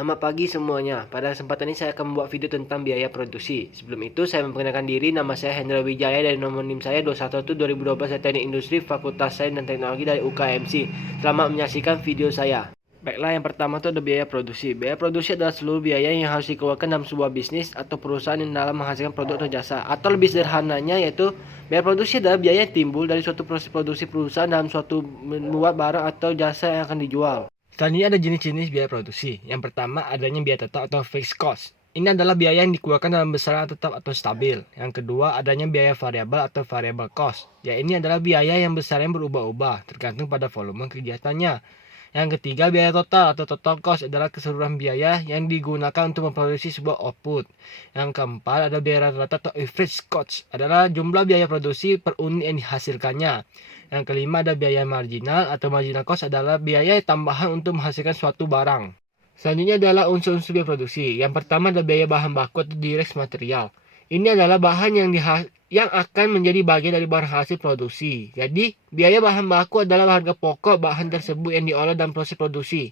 Selamat pagi semuanya. Pada kesempatan ini saya akan membuat video tentang biaya produksi. Sebelum itu saya memperkenalkan diri, nama saya Hendra Wijaya dari nomor NIM saya 211-2012 dari Teknik Industri Fakultas Sains dan Teknologi dari UKMC. Selamat menyaksikan video saya. Baiklah, yang pertama itu ada biaya produksi. Biaya produksi adalah seluruh biaya yang harus dikeluarkan dalam sebuah bisnis atau perusahaan yang dalam menghasilkan produk atau jasa. Atau lebih sederhananya yaitu biaya produksi adalah biaya yang timbul dari suatu proses produksi perusahaan dalam suatu membuat barang atau jasa yang akan dijual. Selanjutnya ada jenis-jenis biaya produksi. Yang pertama adanya biaya tetap atau fixed cost. Ini adalah biaya yang dikeluarkan dalam besaran tetap atau stabil. Yang kedua adanya biaya variabel atau variable cost. Ya, ini adalah biaya yang besarnya berubah-ubah tergantung pada volume kegiatannya. Yang ketiga biaya total atau total cost adalah keseluruhan biaya yang digunakan untuk memproduksi sebuah output. Yang keempat ada biaya rata-rata atau average cost adalah jumlah biaya produksi per unit yang dihasilkannya. Yang kelima ada biaya marginal atau marginal cost adalah biaya tambahan untuk menghasilkan suatu barang. Selanjutnya adalah unsur-unsur biaya produksi. Yang pertama ada biaya bahan baku atau direct material. Ini adalah bahan yang akan menjadi bagian dari barang hasil produksi. Jadi, biaya bahan baku adalah harga pokok bahan tersebut yang diolah dalam proses produksi.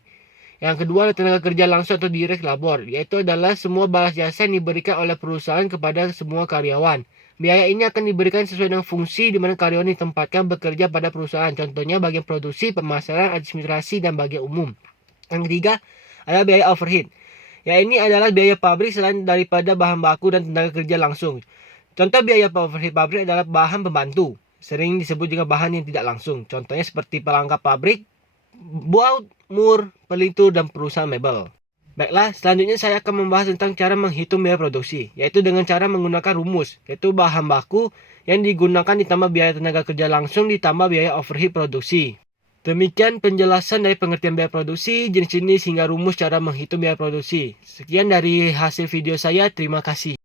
Yang kedua adalah tenaga kerja langsung atau direct labor, yaitu adalah semua balas jasa yang diberikan oleh perusahaan kepada semua karyawan. Biaya ini akan diberikan sesuai dengan fungsi di mana karyawan ditempatkan bekerja pada perusahaan. Contohnya bagian produksi, pemasaran, administrasi, dan bagian umum. Yang ketiga adalah biaya overhead. Ya, ini adalah biaya pabrik selain daripada bahan baku dan tenaga kerja langsung. Contoh biaya overhead pabrik adalah bahan pembantu. Sering disebut juga bahan yang tidak langsung. Contohnya seperti pelengkap pabrik, baut, mur, pelintur, dan perusahaan mebel. Baiklah, selanjutnya saya akan membahas tentang cara menghitung biaya produksi, yaitu dengan cara menggunakan rumus, yaitu bahan baku yang digunakan ditambah biaya tenaga kerja langsung ditambah biaya overhead produksi. Demikian penjelasan dari pengertian biaya produksi, jenis-jenis hingga rumus cara menghitung biaya produksi. Sekian dari hasil video saya, terima kasih.